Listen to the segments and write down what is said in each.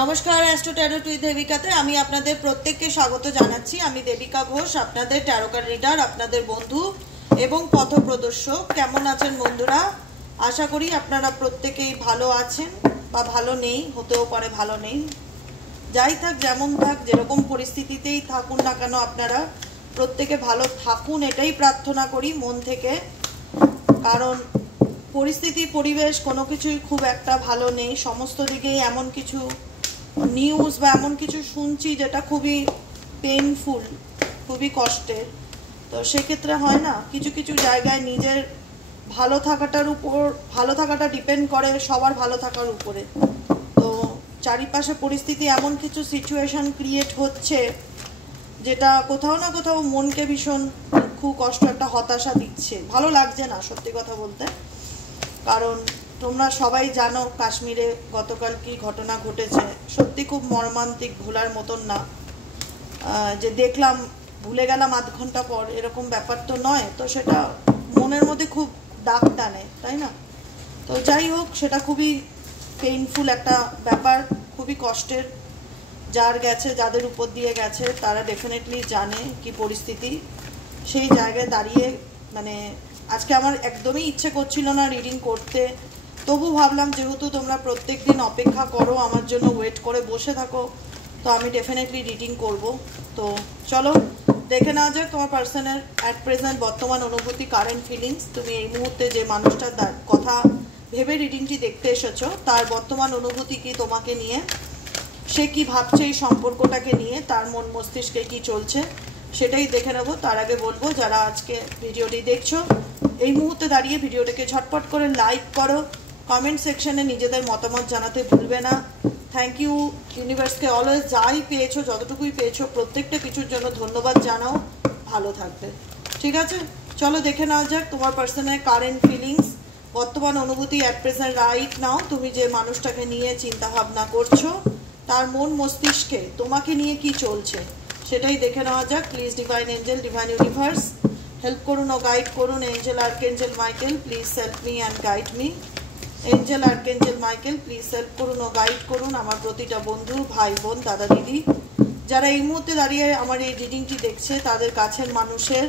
নমস্কার astro taro টুইথ দেবিকাতে আমি আপনাদের প্রত্যেককে স্বাগত জানাচ্ছি। আমি দেবিকা ঘোষ, আপনাদের ট্যারো কার্ড রিডার, আপনাদের বন্ধু এবং পথপ্রদর্শক। কেমন আছেন বন্ধুরা? আশা করি আপনারা প্রত্যেকেই ভালো আছেন বা ভালো নেই, হতেও পারে ভালো নেই। যাই থাক, যেমন থাক, যেরকম পরিস্থিতিতেই থাকুন না কেন আপনারা প্রত্যেকে ভালো থাকুন, এটাই প্রার্থনা করি মন থেকে। কারণ পরিস্থিতি, পরিবেশ কোনো কিছুই খুব একটা ভালো নেই। সমস্ত দিকেই এমন কিছু নিউজ বা এমন কিছু শুনছি যেটা খুবই পেইনফুল, খুবই কষ্টের। তো সেক্ষেত্রে হয় না, কিছু কিছু জায়গায় নিজের ভালো থাকাটা ডিপেন্ড করে সবার ভালো থাকার উপরে। তো চারিপাশে পরিস্থিতি এমন কিছু সিচুয়েশন ক্রিয়েট হচ্ছে যেটা কোথাও না কোথাও মনকে ভীষণ খুব কষ্ট, একটা হতাশা দিচ্ছে। ভালো লাগছে না সত্যি কথা বলতে। কারণ তোমরা সবাই জানো কাশ্মীরে গতকাল কি ঘটনা ঘটেছে। সত্যি খুব মর্মান্তিক, ভোলার মতন না। যে দেখলাম ভুলে গেলাম আধ ঘন্টা পর, এরকম ব্যাপার তো নয়। তো সেটা মনের মধ্যে খুব দাগ টানে, তাই না? তো যাই হোক, সেটা খুবই পেইনফুল একটা ব্যাপার, খুবই কষ্টের। যার গেছে, যাদের উপর দিয়ে গেছে, তারা ডেফিনেটলি জানে কি পরিস্থিতি। সেই জায়গায় দাঁড়িয়ে মানে আজকে আমার একদমই ইচ্ছে করছিল না রিডিং করতে। তবু ভাবলাম যেহেতু তোমরা প্রত্যেক দিন অপেক্ষা করো, আমার জন্য ওয়েট করে বসে থাকো, তো আমি ডেফিনেটলি রিডিং করব। তো চলো দেখে নেওয়া যাক তোমার পার্সনের অ্যাট প্রেজেন্ট বর্তমান অনুভূতি, কারেন্ট ফিলিংস। তুমি এই মুহূর্তে যে মানুষটার কথা ভেবে রিডিংটি দেখতে এসেছো, তার বর্তমান অনুভূতি কি তোমাকে নিয়ে, সে কি ভাবছে এই সম্পর্কটাকে নিয়ে, তার মন মস্তিষ্কে কি চলছে, সেটাই দেখে নেব। তার আগে বলবো, যারা আজকে ভিডিওটি দেখছো এই মুহূর্তে দাঁড়িয়ে ভিডিওটাকে ঝটপট করে লাইক করো, কমেন্ট সেকশনে নিজেদের মতামত জানাতে ভুলবে না। থ্যাংক ইউ ইউনিভার্সকে অলওয়েজ, যাই পেয়েছো, যতটুকুই পেয়েছো, প্রত্যেকটা কিছুর জন্য ধন্যবাদ জানাও। ভালো থাকবে, ঠিক আছে? চলো দেখে নেওয়া যাক তোমার পার্সনের কারেন্ট ফিলিংস, বর্তমান অনুভূতি অ্যাট প্রেজেন্ট রাইট নাও। তুমি যে মানুষটাকে নিয়ে চিন্তা ভাবনা করছো, তার মন মস্তিষ্কে তোমাকে নিয়ে কি চলছে সেটাই দেখে নেওয়া যাক। Please divine angel, divine universe help করুন ও গাইড করুন। Angel archangel Michael, please help me and guide me. Angel archangel Michael, please help করুন ও গাইড করুন আমার প্রতিটা বন্ধু, ভাই বোন, দাদা দিদি, যারা এই মুহূর্তে দাঁড়িয়ে আমার এই রিডিংটি দেখছে, তাদের কাছের মানুষের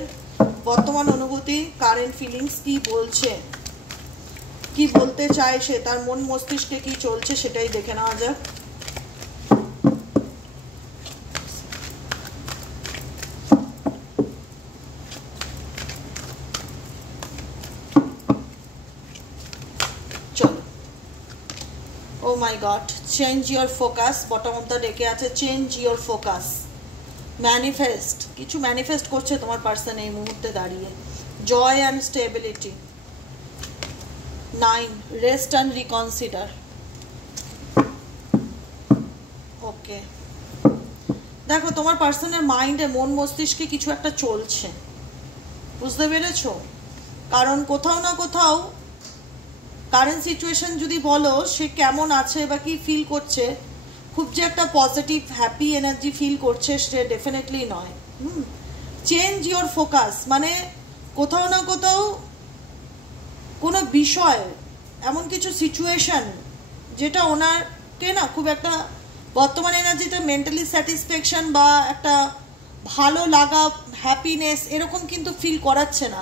বর্তমান অনুভূতি, কারেন্ট ফিলিংস কি বলছে, কি বলতে চায় সে, তার মন মস্তিষ্কে কি চলছে সেটাই দেখে নেওয়া যাক। Oh my God, change your focus. Bottom of the deck আছে চেঞ্জ ইওর ফোকাস। ম্যানিফেস্ট, কিছু ম্যানিফেস্ট করছে তোমার পার্সন এই মুহূর্তে দাঁড়িয়ে। Joy and stability. 9 rest and reconsider. Okay, দেখো তোমার পার্সনের মাইন্ডে, মন মস্তিষ্কে কিছু একটা চলছে, বুঝতে পেরেছো? কারণ কোথাও না কোথাও কারেন্ট সিচুয়েশন যদি বলো সে কেমন আছে বা কি ফিল করছে, খুব যে একটা পজিটিভ হ্যাপি এনার্জি ফিল করছে সে ডেফিনেটলি নয়। চেঞ্জ ইওর ফোকাস মানে কোথাও না কোথাও কোনো বিষয়, এমন কিছু সিচুয়েশন যেটা ওনারকে না খুব একটা বর্তমান এনার্জিতে মেন্টালি স্যাটিসফ্যাকশন বা একটা ভালো লাগা, হ্যাপিনেস এরকম কিন্তু ফিল করাচ্ছে না।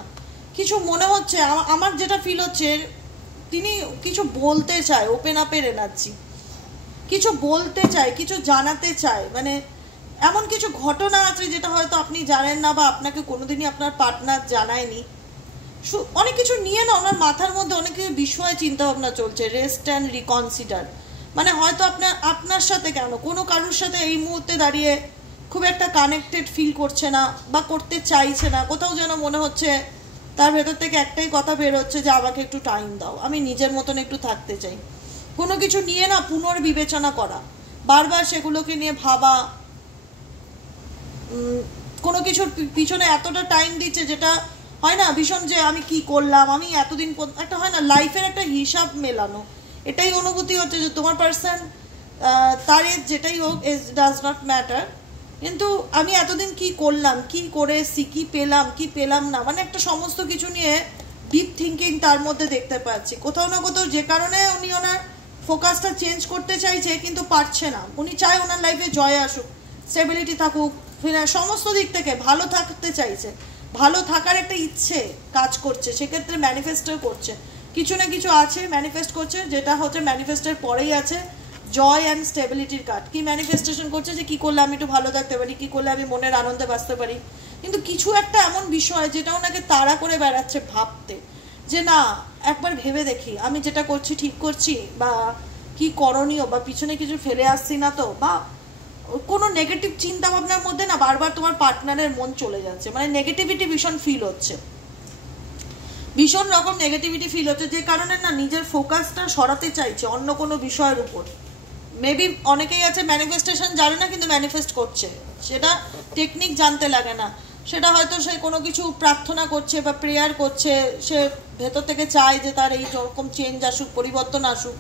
কিছু মনে হচ্ছে, আমার যেটা ফিল হচ্ছে, তিনি কিছু বলতে চায়, ওপেন আপের এনার্জি, কিছু বলতে চায়, কিছু জানাতে চায়। মানে এমন কিছু ঘটনা আছে যেটা হয়তো আপনি জানেন না বা আপনাকে কোনোদিনই আপনার পার্টনার জানায়নি। অনেক কিছু নিয়ে না ওনার মাথার মধ্যে অনেক কিছু বিষয় চিন্তা ভাবনা চলছে। রেস্ট অ্যান্ড রিকনসিডার মানে হয়তো আপনার সাথে কেন কোনো কারোর সাথে এই মুহূর্তে দাঁড়িয়ে খুব একটা কানেক্টেড ফিল করছে না বা করতে চাইছে না। কোথাও যেন মনে হচ্ছে তার ভেতর থেকে একটাই কথা বের হচ্ছে যে আমাকে একটু টাইম দাও, আমি নিজের মতন একটু থাকতে চাই। কোনো কিছু নিয়ে না পুনর্বিবেচনা করা, বারবার সেগুলোকে নিয়ে ভাবা, কোনো কিছুর পিছনে এতটা টাইম দিচ্ছে যেটা হয় না ভীষণ, যে আমি কি করলাম, আমি এতদিন একটা হয় না লাইফের একটা হিসাব মেলানো, এটাই অনুভূতি হচ্ছে যে তোমার পার্সন, তার এজ যেটাই হোক, এজ ডাজ নট ম্যাটার, কিন্তু আমি এতদিন কি করলাম, কি করে এসছি, কি পেলাম, কি পেলাম না, মানে একটা সমস্ত কিছু নিয়ে ডিপ থিঙ্কিং তার মধ্যে দেখতে পাচ্ছি কোথাও না কোথাও। যে কারণে উনি ওনার ফোকাসটা চেঞ্জ করতে চাইছে কিন্তু পারছে না। উনি চায় ওনার লাইফে জয় আসুক, স্টেবিলিটি থাকুক, সমস্ত দিক থেকে ভালো থাকতে চাইছে, ভালো থাকার একটা ইচ্ছে কাজ করছে, সেক্ষেত্রে ম্যানিফেস্টও করছে, কিছু না কিছু আছে ম্যানিফেস্ট করছে, যেটা হচ্ছে ম্যানিফেস্টের পরেই আছে জয় অ্যান্ড স্টেবিলিটির কার্ড। কি ম্যানিফেস্টেশন করছে যে কী করলে আমি একটু ভালো থাকতে পারি, কী করলে আমি মনের আনন্দে বাঁচতে পারি, কিন্তু কিছু একটা এমন বিষয় যেটা ওনাকে তাড়া করে বেড়াচ্ছে ভাবতে, যে না একবার ভেবে দেখি আমি যেটা করছি ঠিক করছি, বা কি করণীয়, বা পিছনে কিছু ফেলে আসছি না তো, বা কোনো নেগেটিভ চিন্তা ভাবনার মধ্যে না বারবার তোমার পার্টনারের মন চলে যাচ্ছে, মানে নেগেটিভিটি ভীষণ ফিল হচ্ছে, ভীষণ রকম নেগেটিভিটি ফিল হচ্ছে, যে কারণে না নিজের ফোকাসটা সরাতে চাইছে অন্য কোনো বিষয়ের উপর। মেবি অনেকেই আছে ম্যানিফেস্টেশন জানে না কিন্তু ম্যানিফেস্ট করছে, সেটা টেকনিক জানতে লাগে না, সেটা হয়তো সে কোনো কিছু প্রার্থনা করছে বা প্রেয়ার করছে, সে ভেতর থেকে চায় যে তার এই রকম চেঞ্জ আসুক, পরিবর্তন আসুক।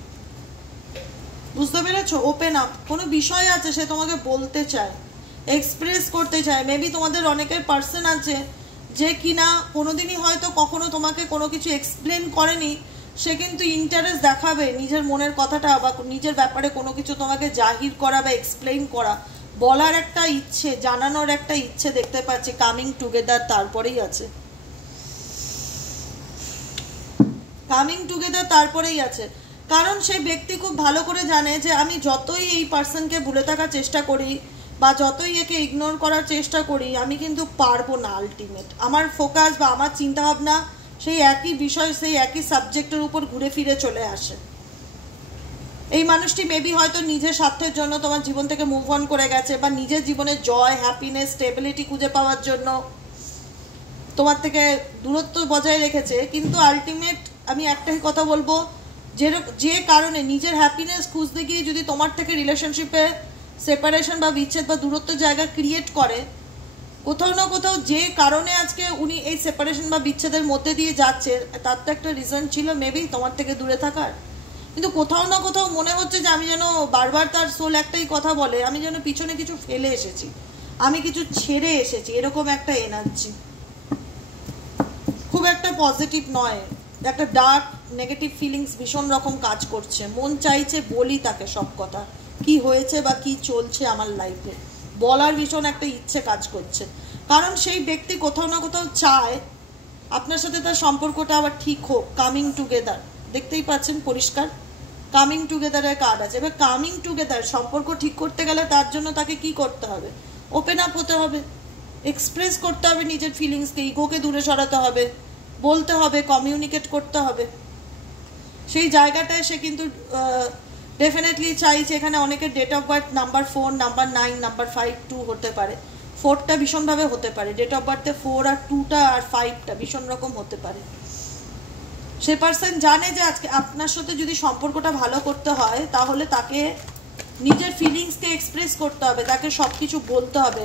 বুঝতে পেরেছো? ওপেন আপ, কোনো বিষয় আছে সে তোমাকে বলতে চায়, এক্সপ্রেস করতে চায়। মেবি তোমাদের অনেকের পার্সন আছে যে কিনা কোনোদিনই হয়তো কখনো তোমাকে কোনো কিছু এক্সপ্লেন করেনি, সে কিন্তু ইন্টারেস্ট দেখাবে নিজের মনের কথাটা, বা নিজের ব্যাপারে কোনো কিছু তোমাকে জাহির করা বা এক্সপ্লেন করা, বলার একটা ইচ্ছে, জানানোর একটা ইচ্ছে দেখতে পাচ্ছি। কামিং টুগেদার তারপরেই আছে, কামিং টুগেদার তারপরেই আছে, কারণ সেই ব্যক্তি খুব ভালো করে জানে যে আমি যতই এই পার্সনকে ভুলে থাকার চেষ্টা করি বা যতই একে ইগনোর করার চেষ্টা করি, আমি কিন্তু পারবো না। আলটিমেট আমার ফোকাস বা আমার চিন্তাভাবনা সেই একই বিষয়, সেই একই সাবজেক্টের উপর ঘুরে ফিরে চলে আসে। এই মানুষটি মেবি হয়তো নিজের স্বার্থের জন্য তোমার জীবন থেকে মুভ অন করে গেছে, বা নিজের জীবনে জয়, হ্যাপিনেস, স্টেবিলিটি খুঁজে পাওয়ার জন্য তোমার থেকে দূরত্ব বজায় রেখেছে। কিন্তু আলটিমেট আমি একটাই কথা বলবো, যে কারণে নিজের হ্যাপিনেস খুঁজতে গিয়ে যদি তোমার থেকে রিলেশনশিপে সেপারেশন বা বিচ্ছেদ বা দূরত্বের জায়গা ক্রিয়েট করে, কোথাও না কোথাও যে কারণে আজকে উনি এই সেপারেশন বা বিচ্ছেদের মধ্যে দিয়ে যাচ্ছে, তার তো একটা রিজন ছিল মেবি তোমার থেকে দূরে থাকার। কিন্তু কোথাও না কোথাও মনে হচ্ছে যে আমি যেন, বারবার তার সোল একটাই কথা বলে, আমি যেন পিছনে কিছু ফেলে এসেছি, আমি কিছু ছেড়ে এসেছি, এরকম একটা এনার্জি খুব একটা পজিটিভ নয়, একটা ডার্ক নেগেটিভ ফিলিংস ভীষণ রকম কাজ করছে। মন চাইছে বলি তাকে সব কথা, কি হয়েছে বা কি চলছে আমার লাইফে, বলার ভীষণ একটা ইচ্ছে কাজ করছে, কারণ সেই ব্যক্তি কোথাও না কোথাও চায় আপনার সাথে তার সম্পর্কটা আবার ঠিক হোক। কামিং টুগেদার দেখতেই পাচ্ছেন পরিষ্কার, কামিং টুগেদারের কার্ড আছে। এবার কামিং টুগেদার সম্পর্ক ঠিক করতে গেলে তার জন্য তাকে কি করতে হবে? ওপেন আপ হতে হবে, এক্সপ্রেস করতে হবে নিজের ফিলিংসকে, ইগোকে দূরে সরাতে হবে, বলতে হবে, কমিউনিকেট করতে হবে। সেই জায়গাটায় সে কিন্তু ডেফিনেটলি চাইছে। এখানে অনেকের date of birth number 4, number 9, number 5, 2 হতে পারে। 4টা ভীষণভাবে হতে পারে, ডেট অফ বার্থে 4 আর 2টা আর 5টা ভীষণ রকম হতে পারে। সে পার্সন জানে যে আজকে আপনার সাথে যদি সম্পর্কটা ভালো করতে হয়, তাহলে তাকে নিজের ফিলিংসকে এক্সপ্রেস করতে হবে, তাকে সব কিছু বলতে হবে,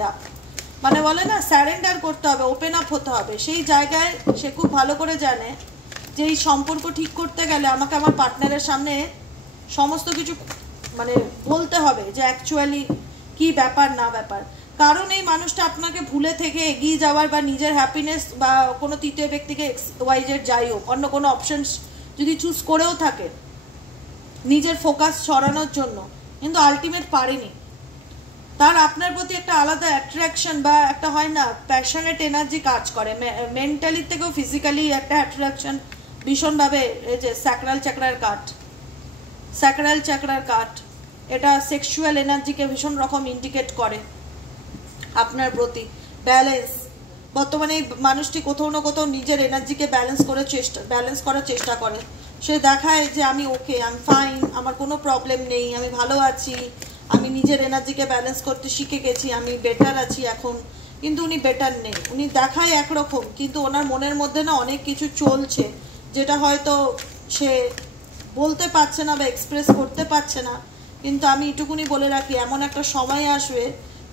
মানে বলে না স্যারেন্ডার করতে হবে, ওপেন আপ হতে হবে। সেই জায়গায় সে খুব ভালো করে জানে যে এই সম্পর্ক ঠিক করতে গেলে আমাকে আমার পার্টনারের সামনে সমস্ত কিছু মানে বলতে হবে যে অ্যাকচুয়ালি কি ব্যাপার না ব্যাপার। কারণ এই মানুষটা আপনাকে ভুলে থেকে এগিয়ে যাওয়ার বা নিজের হ্যাপিনেস বা কোনো তৃতীয় ব্যক্তিকে XYZ যাই হোক অন্য কোনো অপশন যদি চুজ করেও থাকে নিজের ফোকাস সরানোর জন্য, কিন্তু আলটিমেট পারেনি। তার আপনার প্রতি একটা আলাদা অ্যাট্রাকশন বা একটা হয় না প্যাশনেট এনার্জি কাজ করে, মেন্টালি থেকেও ফিজিক্যালি একটা অ্যাট্রাকশন ভীষণভাবে। এই যে স্যাক্রাল চাকরার কাঠ, স্যাক্রাল চাকরার কাঠ, এটা সেক্সুয়াল এনার্জিকে ভীষণ রকম ইন্ডিকেট করে আপনার প্রতি। ব্যালেন্স, বর্তমানে এই মানুষটি কোথাও না কোথাও নিজের এনার্জিকে ব্যালেন্স করার চেষ্টা করে। সে দেখায় যে আমি ওকে, আমি ফাইন, আমার কোনো প্রবলেম নেই, আমি ভালো আছি, আমি নিজের এনার্জিকে ব্যালেন্স করতে শিখে গেছি, আমি বেটার আছি এখন। কিন্তু উনি বেটার নেই, উনি দেখায় একরকম, কিন্তু ওনার মনের মধ্যে না অনেক কিছু চলছে যেটা হয়তো সে বলতে পারছে না বা এক্সপ্রেস করতে পারছে না। কিন্তু আমি এটুকুনি বলে রাখি, এমন একটা সময় আসবে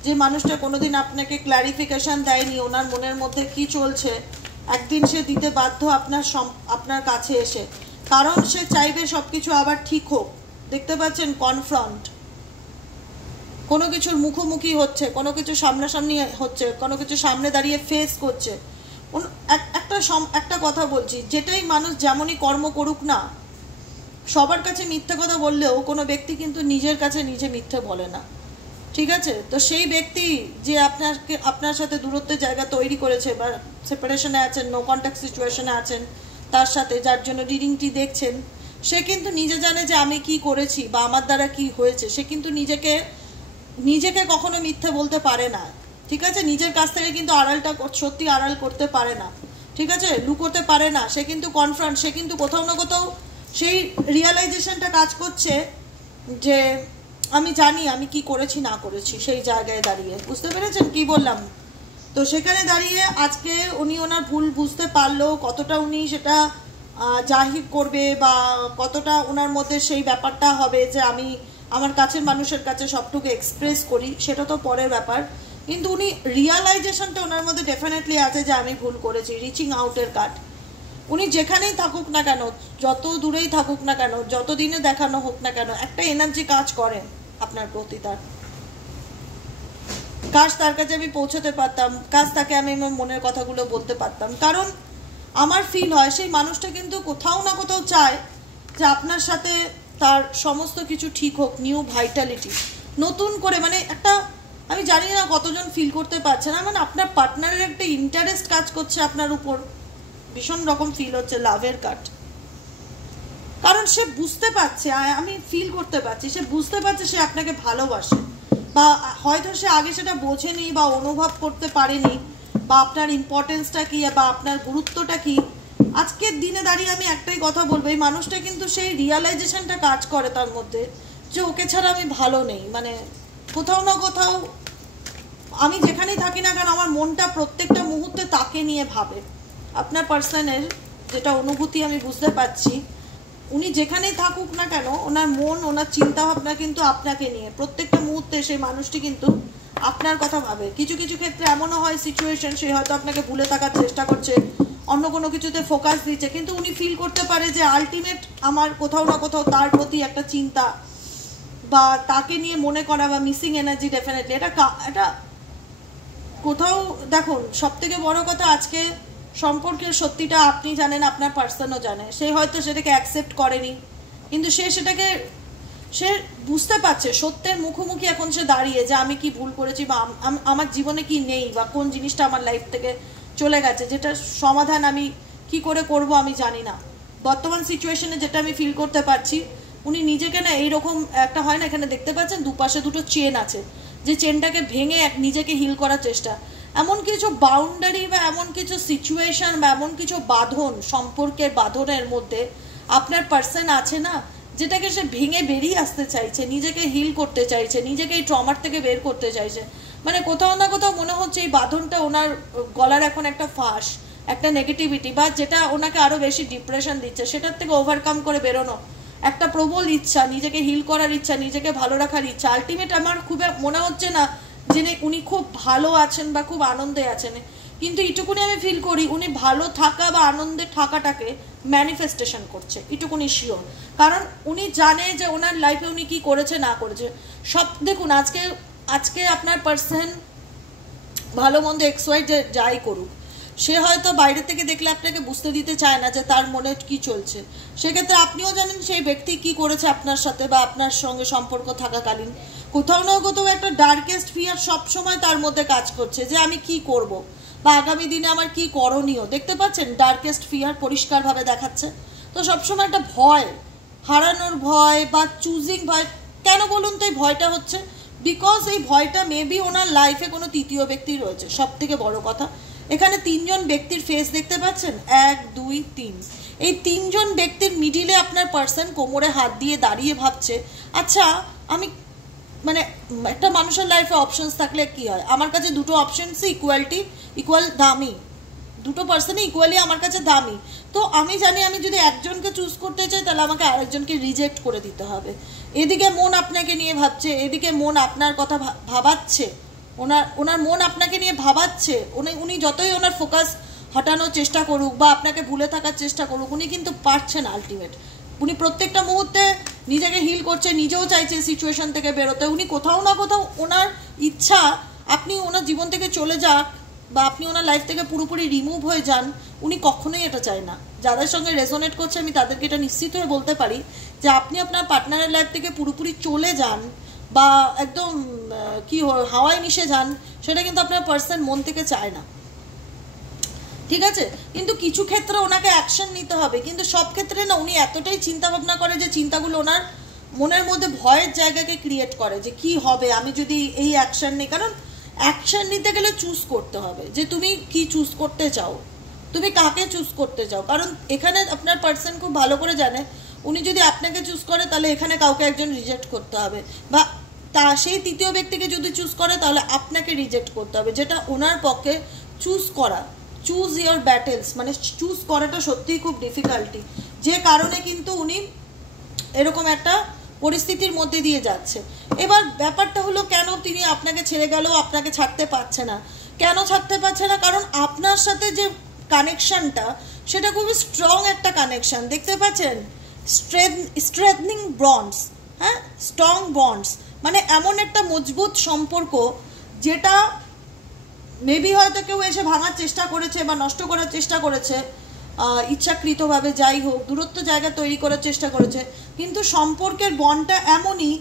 যে মানুষটা কোনোদিন আপনাকে ক্ল্যারিফিকেশান দেয়নি ওনার মনের মধ্যে কি চলছে, একদিন সে দিতে বাধ্য আপনার কাছে এসে, কারণ সে চাইবে সব কিছু আবার ঠিক হোক। দেখতে পাচ্ছেন কনফ্রন্ট, কোনো কিছুর মুখোমুখি হচ্ছে, কোনো কিছু সামনাসামনি হচ্ছে, কোনো কিছু সামনে দাঁড়িয়ে ফেস করছে। একটা কথা বলছি, যেটাই মানুষ যেমনই কর্ম করুক না, সবার কাছে মিথ্যে কথা বললেও কোনো ব্যক্তি কিন্তু নিজের কাছে নিজে মিথ্যে বলে না, ঠিক আছে? তো সেই ব্যক্তি যে আপনার সাথে দূরত্বের জায়গা তৈরি করেছে বা সেপারেশনে আছেন, নো কন্ট্যাক্ট সিচুয়েশনে আছেন তার সাথে, যার জন্য রিডিংটি দেখছেন, সে কিন্তু নিজে জানে যে আমি কি করেছি বা আমার দ্বারা কি হয়েছে। সে কিন্তু নিজেকে কখনো মিথ্যে বলতে পারে না, ঠিক আছে? নিজের কাছ থেকে কিন্তু সত্যি আড়াল করতে পারে না, ঠিক আছে? লুকোতে পারে না। সে কিন্তু কনফ্রন্ট, সে কিন্তু কোথাও না কোথাও সেই রিয়েলাইজেশনটা কাজ করছে যে আমি জানি আমি কি করেছি না করেছি। সেই জায়গায় দাঁড়িয়ে, বুঝতে পেরেছেন কি বললাম? তো সেখানে দাঁড়িয়ে আজকে উনি ওনার ভুল বুঝতে পারলো, কতটা উনি সেটা জাহির করবে বা কতটা ওনার মধ্যে সেই ব্যাপারটা হবে যে আমি আমার কাছের মানুষের কাছে সবটুকু এক্সপ্রেস করি, সেটা তো পরের ব্যাপার। কিন্তু উনি রিয়ালাইজেশনটা ওনার মধ্যে ডেফিনেটলি আছে যে আমি ভুল করেছি। রিচিং আউটের কার্ড, উনি যেখানেই থাকুক না কেন, যত দূরেই থাকুক না কেন, যত দিনে দেখানো হোক না কেন, একটা এনার্জি কাজ করেন আপনার প্রতি। কাজ তার কাছে আমি পৌঁছতে পারতাম, কাজ তাকে আমি আমার মনের কথাগুলো বলতে পারতাম। কারণ আমার ফিল হয় সেই মানুষটা কিন্তু কোথাও না কোথাও চায় যে আপনার সাথে তার সমস্ত কিছু ঠিক হোক, নিউ ভাইটালিটি, নতুন করে, মানে একটা, আমি জানি না কতজন ফিল করতে পারছে না, মানে আপনার পার্টনারের একটা ইন্টারেস্ট কাজ করছে আপনার উপর, ভীষণ রকম ফিল হচ্ছে লাভের কাট। কারণ সে বুঝতে পারছে, আমি ফিল করতে পারছি, সে বুঝতে পারছে সে আপনাকে ভালোবাসে, বা হয়তো সে আগে সেটা বোঝেনি বা অনুভব করতে পারেনি, বা আপনার ইম্পর্টেন্সটা কি বা আপনার গুরুত্বটা কি। আজকের দিনে দাঁড়িয়ে আমি একটাই কথা বলবো, এই মানুষটা কিন্তু সেই রিয়ালাইজেশনটা কাজ করে তার মধ্যে যে ওকে ছাড়া আমি ভালো নেই। মানে কোথাও না কোথাও আমি যেখানেই থাকি না কেন আমার মনটা প্রত্যেকটা মুহূর্তে তাকে নিয়ে ভাবে। আপনার পার্সনের যেটা অনুভূতি আমি বুঝতে পারছি, উনি যেখানেই থাকুক না কেন ওনার মন, ওনার চিন্তা ভাবনা কিন্তু আপনাকে নিয়ে প্রত্যেকটা মুহূর্তে। সেই মানুষটি কিন্তু আপনার কথা ভাবে। কিছু কিছু ক্ষেত্রে এমনও হয় সিচুয়েশন, সে হয়তো আপনাকে ভুলে থাকার চেষ্টা করছে, অন্য কোনো কিছুতে ফোকাস দিচ্ছে, কিন্তু উনি ফিল করতে পারে যে আলটিমেট আমার কোথাও না কোথাও তার প্রতি একটা চিন্তা বা তাকে নিয়ে মনে করা বা মিসিং এনার্জি ডেফিনেটলি এটা কোথাও। দেখুন, সব থেকে বড় কথা, আজকে সম্পর্কের সত্যিটা আপনি জানেন, আপনার পার্সনও জানে। সে হয়তো সেটাকে অ্যাকসেপ্ট করেনি, কিন্তু সে বুঝতে পারছে সত্যের মুখোমুখি এখন সে দাঁড়িয়ে যে আমি কি ভুল করেছি বা আমার জীবনে কি নেই বা কোন জিনিসটা আমার লাইফ থেকে চলে গেছে, যেটা সমাধান আমি কি করে করব আমি জানি না। বর্তমান সিচুয়েশনে যেটা আমি ফিল করতে পারছি, উনি নিজেকে না এইরকম একটা হয় না, এখানে দেখতে পাচ্ছেন দুপাশে দুটো চেন আছে, যে চেনটাকে ভেঙে নিজেকে হিল করার চেষ্টা। এমন কিছু বাউন্ডারি বা এমন কিছু সিচুয়েশন বা এমন কিছু বাঁধন, সম্পর্কের বাঁধনের মধ্যে আপনার পার্সন আছে না, যেটাকে সে ভেঙে বেরিয়ে আসতে চাইছে, নিজেকে হিল করতে চাইছে, নিজেকে এই ট্রমার থেকে বের করতে চাইছে। মানে কোথাও না কোথাও মনে হচ্ছে এই বাঁধনটা ওনার গলার এখন একটা ফাঁস, একটা নেগেটিভিটি, বা যেটা ওনাকে আরো বেশি ডিপ্রেশন দিচ্ছে, সেটার থেকে ওভারকাম করে বেরোনো একটা প্রবল ইচ্ছা, নিজেকে হিল করার ইচ্ছা, নিজেকে ভালো রাখার ইচ্ছা। আলটিমেট আমার খুব মনে হচ্ছে না যে উনি খুব ভালো আছেন বা খুব আনন্দে আছেন, কিন্তু এটুকুনি আমি ফিল করি উনি ভালো থাকা বা আনন্দে থাকাটাকে ম্যানিফেস্টেশন করছে, এটুকুনি শিওর। কারণ উনি জানে যে ওনার লাইফে উনি কি করেছে না করেছে সব। দেখুন, আজকে আপনার পার্সন ভালো মন্দ XY যাই করুক, সে হয়তো বাইরে থেকে দেখলে আপনাকে বুঝতে দিতে চায় না যে তার মনে কি চলছে। সেক্ষেত্রে আপনিও জানেন সেই ব্যক্তি কি করেছে আপনার সাথে বা আপনার সঙ্গে সম্পর্ক থাকাকালীন। কোথাও না কোথাও একটা ডার্কেস্ট ফিয়ার সবসময় তার মধ্যে কাজ করছে যে আমি কি করব বা আগামী দিনে আমার কি করণীয়। দেখতে পাচ্ছেন ডার্কেস্ট ফিয়ার পরিষ্কারভাবে দেখাচ্ছে। তো সবসময় একটা ভয়, হারানোর ভয় বা চুজিং ভয়। কেন বলুন তো এই ভয়টা হচ্ছে? বিকজ এই ভয়টা মেবি ওনার লাইফে কোনো তৃতীয় ব্যক্তি রয়েছে। সব থেকে বড় কথা, এখানে তিনজন ব্যক্তির ফেস দেখতে পাচ্ছেন, 1 2 3। এই তিনজন ব্যক্তির মিডিলে আপনার পার্সন কোমরে হাত দিয়ে দাঁড়িয়ে ভাবছে, আচ্ছা আমি, মানে একটা মানুষের লাইফে অপশনস থাকলে কি হয়, আমার কাছে দুটো অপশনসই ইকুয়াল দামি, দুটো পার্সনই ইকুয়ালি আমার কাছে দামি। তো আমি জানি আমি যদি একজনকে চুজ করতে চাই তাহলে আমাকে আরেকজনকে রিজেক্ট করে দিতে হবে। এদিকে মন আপনাকে নিয়ে ভাবছে, এদিকে মন আপনার কথা ভাবাচ্ছে, ওনার মন আপনাকে নিয়ে ভাবাচ্ছে। উনি যতই ওনার ফোকাস হটানোর চেষ্টা করুক বা আপনাকে ভুলে থাকার চেষ্টা করুক, উনি কিন্তু পারছেন। আলটিমেট উনি প্রত্যেকটা মুহূর্তে নিজেকে হিল করছে, নিজেও চাইছে সিচুয়েশন থেকে বেরোতে। উনি কোথাও না কোথাও ওনার ইচ্ছা আপনি ওনার জীবন থেকে চলে যাক বা আপনি ওনার লাইফ থেকে পুরোপুরি রিমুভ হয়ে যান, উনি কখনোই এটা চায় না। যাদের সঙ্গে রেজোনেট করছে আমি তাদেরকে এটা নিশ্চিত হয়ে বলতে পারি যে আপনি আপনার পার্টনারের লাইফ থেকে পুরোপুরি চলে যান বা একদম কি হাওয়ায় মিশে যান, সেটা কিন্তু আপনার পার্সন মন থেকে চায় না, ঠিক আছে? কিন্তু কিছু ক্ষেত্রে ওনাকে অ্যাকশন নিতে হবে, কিন্তু সব ক্ষেত্রে না উনি এতটাই চিন্তা ভাবনা করে যে চিন্তাগুলো ওনার মনের মধ্যে ভয়ের জায়গাকে ক্রিয়েট করে যে কি হবে আমি যদি এই অ্যাকশন নিই। কারণ অ্যাকশন নিতে গেলে চুজ করতে হবে যে তুমি কি চুজ করতে চাও, তুমি কাকে চুজ করতে চাও। কারণ এখানে আপনার পার্সন খুব ভালো করে জানে উনি যদি আপনাকে চুজ করে তাহলে এখানে কাউকে একজন রিজেক্ট করতে হবে, বা সেই তৃতীয় ব্যক্তিকে যদি চুজ করে তাহলে আপনাকে রিজেক্ট করতে হবে, যেটা ওনার পক্ষে চুজ করা, চুজ ইয়োর ব্যাটেলস, মানে চুজ করাটা সত্যিই খুব ডিফিকাল্টি, যে কারণে কিন্তু উনি এরকম একটা পরিস্থিতির মধ্যে দিয়ে যাচ্ছে। এবার ব্যাপারটা হলো কেন তিনি আপনাকে ছেড়ে গেলেও আপনাকে ছাড়তে পারছে না, কেন ছাড়তে পারছে না? কারণ আপনার সাথে যে কানেকশনটা সেটা খুবই স্ট্রং একটা কানেকশন, দেখতে পাচ্ছেন, স্ট্রেথনিং বন্ডস, হ্যাঁ, স্ট্রং বন্ডস, মানে এমন একটা মজবুত সম্পর্ক যেটা মেবি হয়তো কেউ এসে ভাঙার চেষ্টা করেছে বা নষ্ট করার চেষ্টা করেছে, ইচ্ছাকৃতভাবে যাই হোক দূরত্ব জায়গা তৈরি করার চেষ্টা করেছে, কিন্তু সম্পর্কের বন্ডটা এমনই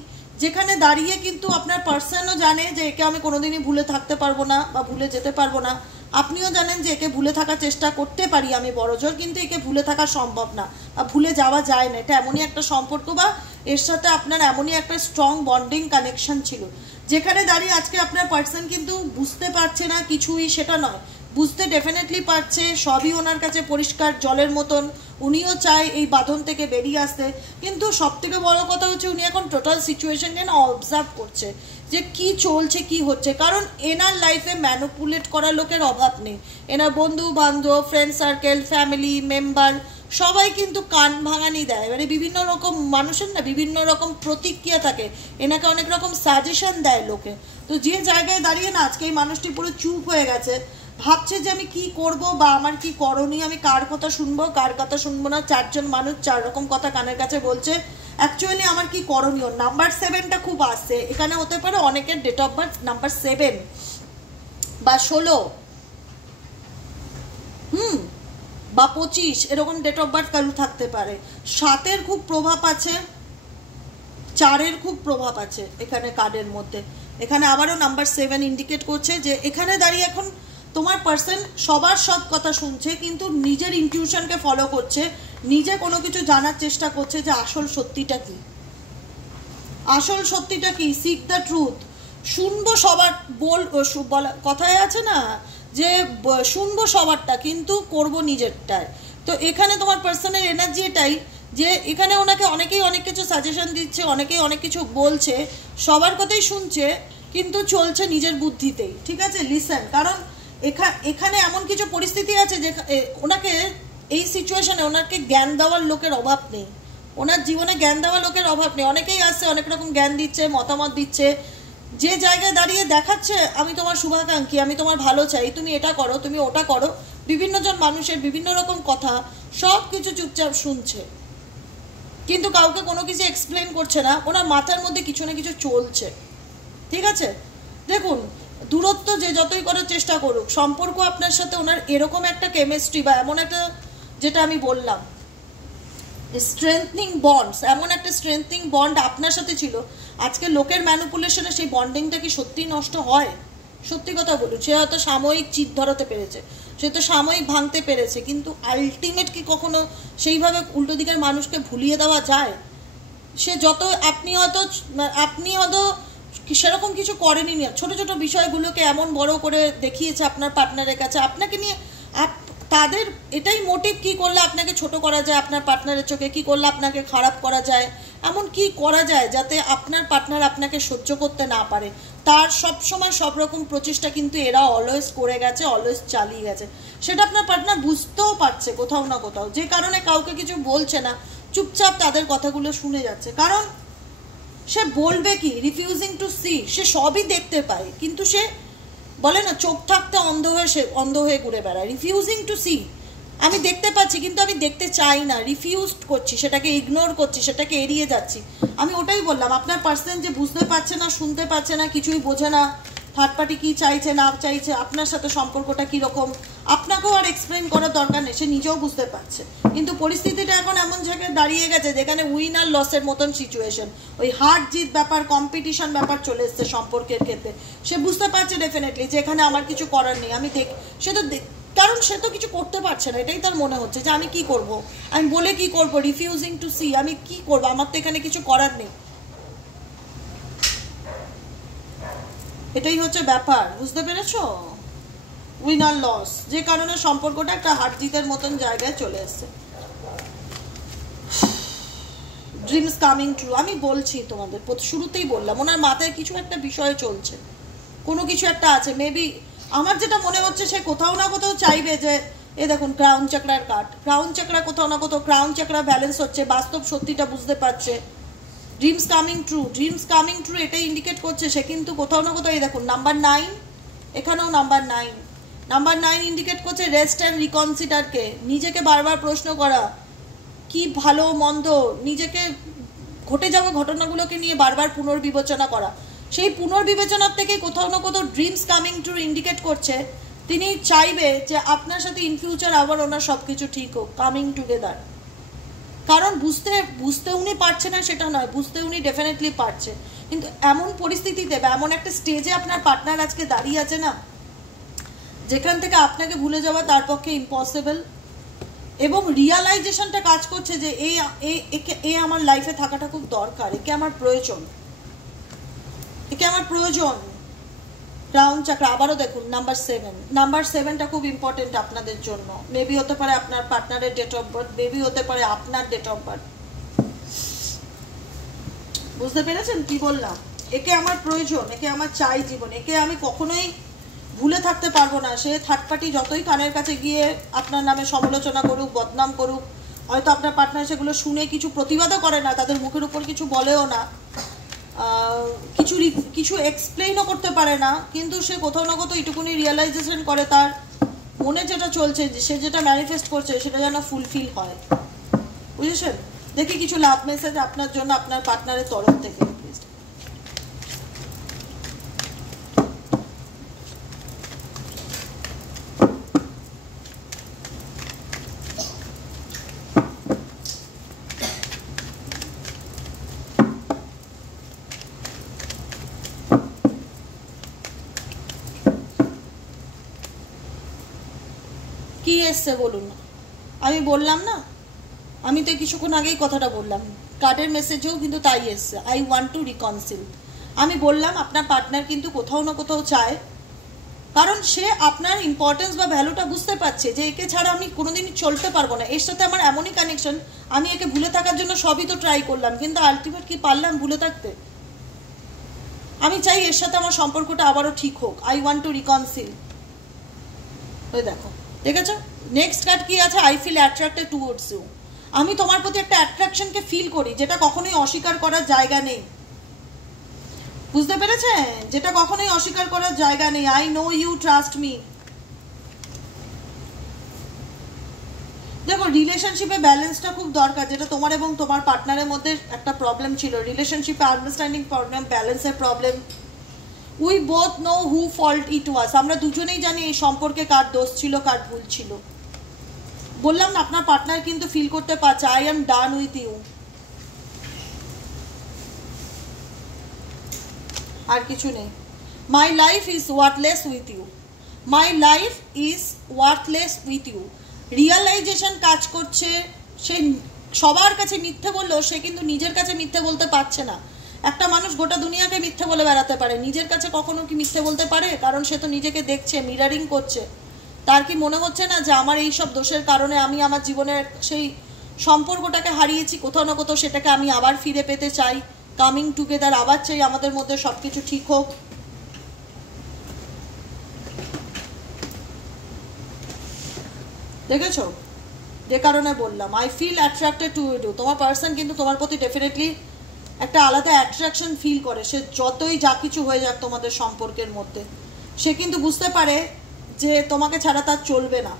যেখানে দাঁড়িয়ে কিন্তু আপনার পার্সনও জানে যে একে আমি কোনোদিনই ভুলে থাকতে পারবো না বা ভুলে যেতে পারবো না, আপনিও জানেন যে একে ভুলে থাকার চেষ্টা করতে পারি আমি বড়জোর, কিন্তু একে ভুলে থাকা সম্ভব না বা ভুলে যাওয়া যায় না। এটা এমনই একটা সম্পর্ক বা এর সাথে আপনার এমনই একটা স্ট্রং বন্ডিং কানেকশন ছিল, যেখানে দাঁড়িয়ে আজকে আপনার পার্সন কিন্তু বুঝতে পারছে না কিছুই, সেটা নয়, বুঝতে ডেফিনেটলি পারছে, সবই ওনার কাছে পরিষ্কার জলের মতন, উনিও চায় এই বাঁধন থেকে বেরিয়ে আসতে। কিন্তু সব থেকে বড় কথা হচ্ছে উনি এখন টোটাল সিচুয়েশনকে না অবজার্ভ করছে যে কি চলছে কি হচ্ছে, কারণ এনার লাইফে ম্যানিপুলেট করার লোকের অভাব নেই, এনার বন্ধু বান্ধব, ফ্রেন্ড সার্কেল, ফ্যামিলি মেম্বার সবাই কিন্তু কান ভাঙানি দেয়, মানে বিভিন্ন রকম মানুষের না বিভিন্ন রকম প্রতিক্রিয়া থাকে, এনাকে অনেক রকম সাজেশন দেয় লোকে। তো যে জায়গায় দাঁড়িয়ে না আজকে এই মানুষটি পুরো চুপ হয়ে গেছে, ভাবছে যে আমি কি করব বা আমার কি করণীয়, আমি কার কথা শুনবো কার কথা শুনবো না, চারজন মানুষ চার রকম কথা কানের কাছে বলছে, অ্যাকচুয়ালি আমার কি করণীয়। নাম্বার 7টা খুব আসছে এখানে, হতে পারে অনেকের ডেট অফ বার্থ নাম্বার 7 বা 16 বা 25 এরকম ডেট অফ বার্থ কারু থাকতে পারে। 7-এর খুব প্রভাব আছে, 4-এর খুব প্রভাব আছে এখানে কার্ডের মধ্যে। এখানে আবারও নাম্বার 7 ইন্ডিকেট করছে যে এখানে দাঁড়িয়ে এখন তোমার পার্সন সবার সব কথা শুনছে কিন্তু নিজের ইনটিউশনকে ফলো করছে, নিজে কোনো কিছু জানার চেষ্টা করছে যে আসল সত্যিটা কি, আসল সত্যিটা কি, সিক দ্য ট্রুথ। শুনবো সবার কথায় আছে না যে শুনবো সবারটা কিন্তু করব নিজেরটায়। তো এখানে তোমার পার্সনের এনার্জি এটাই যে এখানে ওনাকে অনেকেই অনেক কিছু সাজেশন দিচ্ছে, অনেকেই অনেক কিছু বলছে, সবার কথাই শুনছে কিন্তু চলছে নিজের বুদ্ধিতেই, ঠিক আছে? লিসেন, কারণ এখানে এমন কিছু পরিস্থিতি আছে যে ওনাকে এই সিচুয়েশনে ওনাকে জ্ঞান দেওয়ার লোকের অভাব নেই, ওনার জীবনে জ্ঞান দেওয়ার লোকের অভাব নেই। অনেকেই আসছে অনেক রকম জ্ঞান দিচ্ছে, মতামত দিচ্ছে, যে জায়গায় দাঁড়িয়ে দেখাচ্ছে আমি তোমার শুভাকাঙ্ক্ষী, আমি তোমার ভালো চাই, তুমি এটা করো তুমি ওটা করো, বিভিন্ন জন মানুষের বিভিন্ন রকম কথা সব কিছু চুপচাপ শুনছে কিন্তু কাউকে কোনো কিছু এক্সপ্লেন করছে না, ওনার মাথার মধ্যে কিছু না কিছু চলছে, ঠিক আছে? দেখুন, দূরত্ব যে যতই করার চেষ্টা করুক, সম্পর্ক আপনার সাথে ওনার এরকম একটা কেমিস্ট্রি বা এমন একটা, যেটা আমি বললাম স্ট্রেংথনিং বন্ডস, এমন একটা স্ট্রেংথনিং বন্ড আপনার সাথে ছিল, আজকে লোকের ম্যানিপুলেশনে সেই বন্ডিংটা কি সত্যি নষ্ট হয়? সত্যি কথা বলুন, সে হয়তো সাময়িক চিত ধরাতে পেরেছে, সে তো সাময়িক ভাঙতে পেরেছে, কিন্তু আলটিমেট কি কখনো সেইভাবে উল্টো দিকের মানুষকে ভুলিয়ে দেওয়া যায়? সে যত আপনি হয়তো সেরকম কিছু করেনি, ছোট ছোট বিষয়গুলোকে এমন বড় করে দেখিয়েছে আপনার পার্টনারের কাছে, আপনাকে নিয়ে তাদের এটাই মোটিভ, কি করলে আপনাকে ছোট করা যায় আপনার পার্টনারের চোখে, কি করলে আপনাকে খারাপ করা যায়, এমন কি করা যায় যাতে আপনার পার্টনার আপনাকে সহ্য করতে না পারে, তার সবসময় সব রকম প্রচেষ্টা কিন্তু এরা অলওয়েজ করে গেছে, অলওয়েজ চালিয়ে গেছে, সেটা আপনার পার্টনার বুঝতেও পারছে কোথাও না কোথাও, যে কারণে কাউকে কিছু বলছে না, চুপচাপ তাদের কথাগুলো শুনে যাচ্ছে। কারণ সে বলবে কি, রিফিউজিং টু সি, সে সবই দেখতে পায় কিন্তু সে বলে না চোখ থাকতে অন্ধ হয়ে ঘুরে বেড়ায়, রিফিউজিং টু সি, আমি দেখতে পাচ্ছি কিন্তু আমি দেখতে চাই না, রিফিউজড করছি, সেটাকে ইগনোর করছি, সেটাকে এড়িয়ে যাচ্ছি। আমি ওটাই বললাম, আপনার পার্সন যে বুঝতে পারছে না, শুনতে পাচ্ছে না, কিছুই বোঝে না, থার্ড পার্টি কী চাইছে না চাইছে, আপনার সাথে সম্পর্কটা কীরকম, আপনাকেও আর এক্সপ্লেন করার দরকার নেই, সে নিজেও বুঝতে পারছে। কিন্তু পরিস্থিতিটা এখন এমন জায়গায় দাঁড়িয়ে গেছে যেখানে উইন আর লসের মতন সিচুয়েশন, ওই হার জিত ব্যাপার, কম্পিটিশন ব্যাপার চলে এসছে সম্পর্কের ক্ষেত্রে। সে বুঝতে পারছে ডেফিনেটলি যে এখানে আমার কিছু করার নেই, আমি সে তো কারণ সে তো কিছু করতে পারছে না, এটাই তার মনে হচ্ছে যে আমি কি করব, আমি বলে কি করব, রিফিউজিং টু সি, আমি কি করব, আমার তো এখানে কিছু করার নেই। এটাই হচ্ছে ব্যাপার, বুঝতে পেরেছো? উইনার লস, যে কারণে সম্পর্কটা একটা হার জিতের মতন জায়গায় চলে এসছে। ড্রিমস কামিং ট্রু, আমি বলছি তোমাদের শুরুতেই বললাম ওনার মাথায় কিছু একটা বিষয় চলছে, কোনো কিছু একটা আছে। মেবি আমার যেটা মনে হচ্ছে সে কোথাও না কোথাও চাইবে যে এ দেখুন ক্রাউন চাকরার কার্ড, ক্রাউন চাকরা কোথাও না কোথাও ক্রাউন চাকরা ব্যালেন্স হচ্ছে, বাস্তব সত্যিটা বুঝতে পারছে। Dreams coming true, dreams coming true এটাই ইন্ডিকেট করছে সে কিন্তু কোথাও না কোথাও, এই দেখুন নাম্বার 9, এখানেও নাম্বার 9, নাম্বার 9 ইন্ডিকেট করছে রেস্ট অ্যান্ড রিকনসিডারকে, নিজেকে বারবার প্রশ্ন করা কি ভালো মন্দ, নিজেকে ঘটে যাওয়া ঘটনাগুলোকে নিয়ে বারবার পুনর্বিবেচনা করা। সেই পুনর্বিবেচনার থেকে কোথাও না কোথাও ড্রিমস কামিং ট্রু ইন্ডিকেট করছে তিনি চাইবে যে আপনার সাথে ইন ফিউচার আবার ওনার সব কিছু ঠিক হোক, কামিং টুগেদার। কারণ বুঝতে উনি পারছে না সেটা নয়, বুঝতে উনি ডেফিনেটলি পারছে, কিন্তু এমন পরিস্থিতিতে বা এমন একটা স্টেজে আপনার পার্টনার আজকে দাঁড়িয়ে আছে না, যেখান থেকে আপনাকে ভুলে যাওয়া তার পক্ষে ইম্পসিবল, এবং রিয়ালাইজেশনটা কাজ করছে যে এ আমার লাইফে থাকাটা খুব দরকার, একে আমার প্রয়োজন, একে আমার প্রয়োজন। ক্রাউন চাকরা আবারও দেখুন নাম্বার 7, নাম্বার 7টা খুব ইম্পর্টেন্ট আপনাদের জন্য। মেবি হতে পারে আপনার পার্টনারের ডেট অফ বার্থ, মেবি হতে পারে আপনার ডেট অফ বার্থ। বুঝতে পেরেছেন কি বললাম? একে আমার প্রয়োজন, একে আমার চাই জীবনে, একে আমি কখনোই ভুলে থাকতে পারবো না। সে থার্ড পার্টি যতই কানের কাছে গিয়ে আপনার নামে সমালোচনা করুক, বদনাম করুক, হয়তো আপনার পার্টনার সেগুলো শুনে কিছু প্রতিবাদও করে না, তাদের মুখের উপর কিছু বলেও না, কিছু এক্সপ্লেইনও করতে পারে না, কিন্তু সে কোথাও না কোথাও এটুকুনি রিয়েলাইজেশন করে তার মনে যেটা চলছে, সে যেটা ম্যানিফেস্ট করছে সেটা যেন ফুলফিল হয়। বুঝেছেন? দেখি কিছু লাভ মেসেজ আপনার জন্য আপনার পার্টনারের তরফ থেকে। কি এসছে বলুন? আমি বললাম না, আমি তো কিছুক্ষণ আগেই কথাটা বললাম, কার্ডের মেসেজেও কিন্তু তাই এসছে, আই ওয়ান্ট টু রিকনসিল। আমি বললাম আপনার পার্টনার কিন্তু কোথাও না কোথাও চায়, কারণ সে আপনার ইম্পর্টেন্স বা ভ্যালুটা বুঝতে পারছে যে একে ছাড়া আমি কোনোদিনই চলতে পারবো না, এর সাথে আমার এমনই কানেকশন, আমি একে ভুলে থাকার জন্য সবই তো ট্রাই করলাম, কিন্তু আলটিমেট কি পারলাম ভুলে থাকতে? আমি চাই এর সাথে আমার সম্পর্কটা আবারও ঠিক হোক, আই ওয়ান্ট টু রিকনসিল। ওই দেখো, দেখেছো নেক্সট কার্ড কি আছে? I feel attracted towards you. আমি তোমার প্রতি একটা অ্যাট্রাকশনকে ফিল করি, যেটা কখনোই অস্বীকার করার জায়গা নেই। বুঝতে পেরেছেন? যেটা কখনোই অস্বীকার করার জায়গা নেই। I know you trust me. দেখো রিলেশনশিপে ব্যালেন্সটা খুব দরকার, যেটা তোমার এবং তোমার পার্টনারের মধ্যে একটা প্রবলেম ছিল, রিলেশনশিপে আন্ডারস্ট্যান্ডিং প্রবলেম, ব্যালেন্সের problem. We both know who fault it was. আমরা দুজনেই জানি এই সম্পর্কে কার দোষ ছিল, কার ভুল ছিল। বললাম না আপনার পার্টনার কিন্তু ফিল করতে পারছে I am done with you. আর কিছু নেই। My life is worthless with you, my life is worthless with you. Realization কাজ করছে, সে সবার কাছে মিথ্যে বললেও সে কিন্তু নিজের কাছে মিথ্যে বলতে পারছে না। একটা মানুষ গোটা দুনিয়াকে মিথ্যে বলে বেড়াতে পারে, নিজের কাছে কখনো কি মিথ্যে বলতে পারে? কারণ সে তো নিজেকে দেখছে, মিরারিং করছে। তার কি মনে হচ্ছে না যে আমার এই সব দোষের কারণে আমি আমার জীবনের সেই সম্পর্কটাকে হারিয়েছি, কোথাও না কোথাও সেটাকে আমি আবার ফিরে পেতে চাই, কামিং টুগেদার আবার চাই, আমাদের মধ্যে সব কিছু ঠিক হোক। দেখেছো? যে কারণে বললাম I feel attracted to you. তোমার পার্সন কিন্তু তোমার প্রতি ডেফিনেটলি একটা আলাদা অ্যাট্রাকশন ফিল করে। সে যতই যা কিছু হয়ে যাক তোমাদের সম্পর্কের মধ্যে, সে কিন্তু বুঝতে পারে যে তোমাকে ছাড়া তার চলবে না।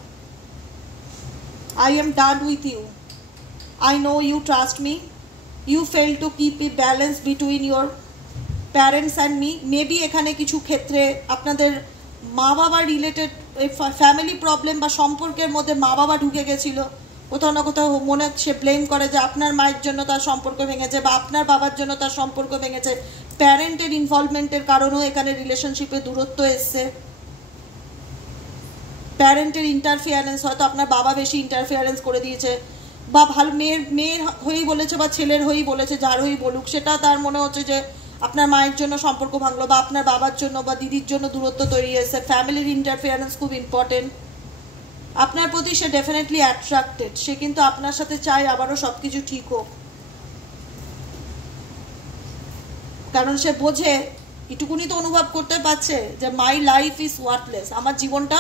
I am done with you, I know you trust me, you fail to keep a balance between your parents and me, maybe এখানে কিছু ক্ষেত্রে আপনাদের মা বাবা রিলেটেড ফ্যামিলি প্রবলেম বা সম্পর্কের মধ্যে মা বাবা ঢুকে গেছিলো, কোথাও না কোথাও মনে সে ব্লেম করে যে আপনার মায়ের জন্য তার সম্পর্ক ভেঙেছে বা আপনার বাবার জন্য তার সম্পর্ক ভেঙেছে। প্যারেন্টের ইনভলভমেন্টের কারণেও এখানে রিলেশনশিপে দূরত্ব এসছে। প্যারেন্টের ইন্টারফিয়ারেন্স, হয়তো আপনার বাবা বেশি ইন্টারফিয়ারেন্স করে দিয়েছে বা ভালো মেয়ের হয়েই বলেছে বা ছেলের হয়েই বলেছে, যার হয়েই বলুক, সেটা তার মনে হচ্ছে যে আপনার মায়ের জন্য সম্পর্ক ভাঙলো বা আপনার বাবার জন্য বা দিদির জন্য দূরত্ব তৈরি হয়েছে। ফ্যামিলির ইন্টারফিয়ারেন্স খুব ইম্পর্টেন্ট। আপনার প্রতি সে ডেফিনেটলি অ্যাট্রাক্টেড, সে কিন্তু আপনার সাথে চায় আবারও সব কিছু ঠিক হোক, কারণ সে বোঝে, এটুকুনি তো অনুভব করতে পারছে যে মাই লাইফ ইজ ওয়ার্থলেস, আমার জীবনটা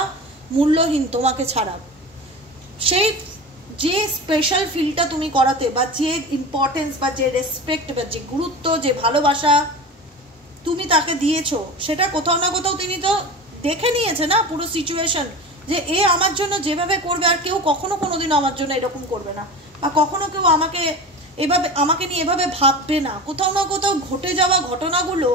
মূল্যহীন তোমাকে ছাড়া। সেই যে স্পেশাল ফিলটা তুমি করাতে বা যে ইম্পর্টেন্স বা যে রেসপেক্ট বা যে গুরুত্ব, যে ভালোবাসা তুমি তাকে দিয়েছো, সেটা কোথাও না কোথাও তিনি তো দেখে নিয়েছে না পুরো সিচুয়েশন, যে এ আমার জন্য যেভাবে করবে আর কেউ কখনো কোনোদিনও আমার জন্য এরকম করবে না, বা কখনো কেউ আমাকে নিয়ে এভাবে ভাববে না। কোথাও না কোথাও ঘটে যাওয়া ঘটনাগুলো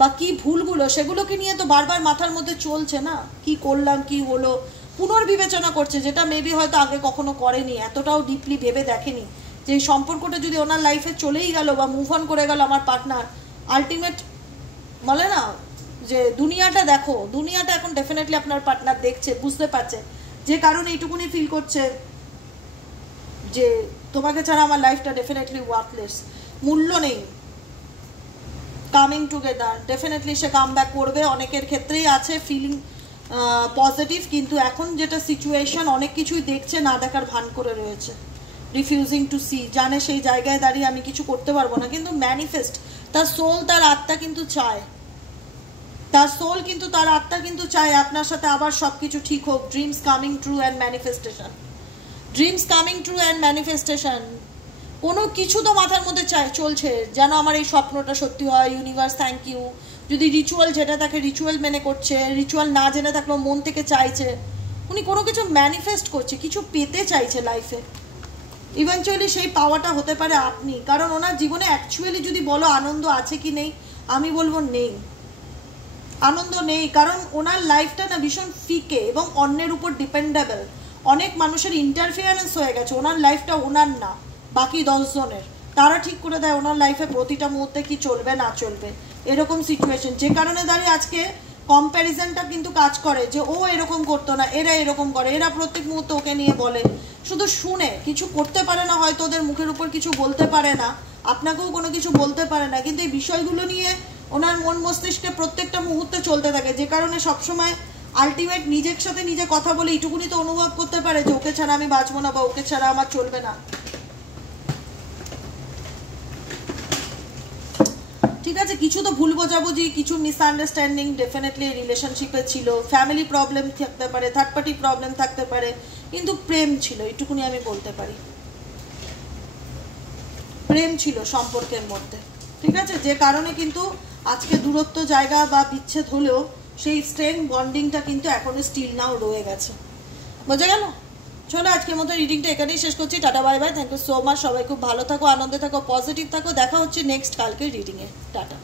বা কি ভুলগুলো, সেগুলোকে নিয়ে তো বারবার মাথার মধ্যে চলছে না, কি করলাম, কি হলো, পুনর্বিবেচনা করছে, যেটা মেবি হয়তো আগে কখনো করেনি, এতটাও ডিপলি ভেবে দেখেনি যে এই সম্পর্কটা যদি ওনার লাইফে চলেই গেল বা মুভ অন করে গেল আমার পার্টনার, আলটিমেট বলে না যে দুনিয়াটা দেখো, দুনিয়াটা এখন ডেফিনেটলি আপনার পার্টনার দেখছে, বুঝতে পারছে, যে কারণে এইটুকুনি ফিল করছে যে তোমাকে ছাড়া আমার লাইফটা ডেফিনেটলি ওয়ার্থলেস, মূল্য নেই। কামিং টুগেদার, ডেফিনেটলি সে কাম ব্যাক করবে, অনেকের ক্ষেত্রেই আছে ফিলিং পজিটিভ, কিন্তু এখন যেটা সিচুয়েশন, অনেক কিছুই দেখছে, না দেখার ভান করে রয়েছে, রিফিউজিং টু সি, জানে সেই জায়গায় দাঁড়িয়ে আমি কিছু করতে পারবো না, কিন্তু ম্যানিফেস্ট, তার সোল, তার আত্মা কিন্তু চায়, তার সোল কিন্তু, তার আত্মা কিন্তু চায় আপনার সাথে আবার সব কিছু ঠিক হোক। Dreams coming true and manifestation, dreams coming true and manifestation, কোনো কিছু তো মাথার মধ্যে চলছে যেন আমার এই স্বপ্নটা সত্যি হয়, ইউনিভার্স থ্যাংক ইউ। যদি রিচুয়াল যেটা তাকে রিচুয়াল মেনে করছে, রিচুয়াল না জেনে থাকলেও মন থেকে চাইছে, উনি কোনো কিছু ম্যানিফেস্ট করছে, কিছু পেতে চাইছে লাইফে, ইভেনচুয়ালি সেই পাওয়াটা হতে পারে আপনি, কারণ ওনার জীবনে অ্যাকচুয়ালি যদি বলো আনন্দ আছে কি নেই, আমি বলবো নেই, আনন্দ নেই, কারণ ওনার লাইফটা না ভীষণ ফিকে এবং অন্যের উপর ডিপেন্ডেবল, অনেক মানুষের ইন্টারফিয়ারেন্স হয়ে গেছে, ওনার লাইফটা ওনার না, বাকি 10 জনের, তারা ঠিক করে দেয় ওনার লাইফে প্রতিটা মুহূর্তে কি চলবে না চলবে, এরকম সিচুয়েশন, যে কারণে দাঁড়িয়ে আজকে কম্প্যারিজনটা কিন্তু কাজ করে, যে ও এরকম করতো না, এরা এরকম করে, এরা প্রত্যেক মুহূর্তে ওকে নিয়ে বলে, শুধু শুনে কিছু করতে পারে না, হয়তো ওদের মুখের উপর কিছু বলতে পারে না, আপনাকেও কোনো কিছু বলতে পারে না, কিন্তু এই বিষয়গুলো নিয়ে ওনার মন মস্তিষ্কে প্রত্যেকটা মুহূর্তে চলতে থাকে, যে কারণে সবসময় আলটিমেট নিজের সাথে নিজে কথা বলে এইটুকুনি তো অনুভব করতে পারে যে ওকে ছাড়া আমি বাঁচবো না বা ওকে ছাড়া আমার চলবে না। ঠিক আছে, কিছু তো ভুল বোঝাবুঝি, কিছু মিসআন্ডারস্ট্যান্ডিং ডেফিনেটলি রিলেশনশিপে ছিল, ফ্যামিলি প্রবলেম থাকতে পারে, থার্ড পার্টি প্রবলেম থাকতে পারে, কিন্তু প্রেম ছিল, এইটুকুনি আমি বলতে পারি, প্রেম ছিল সম্পর্কের মধ্যে। ঠিক আছে, যে কারণে কিন্তু আজকে দূরত্ব জায়গা বা বিচ্ছেদ হলেও সেই স্ট্রেংথ বন্ডিংটা কিন্তু এখনো স্টিল নাও রয়ে গেছে। বোঝা গেল? চলো আজকের মতো রিডিংটা এখানেই শেষ করছি। Tata bye bye, thank you so much. সবাই খুব ভালো থাকো, আনন্দে থাকো, পজিটিভ থাকো। দেখা হচ্ছে নেক্সট কালকের রিডিংয়ে। টাটা।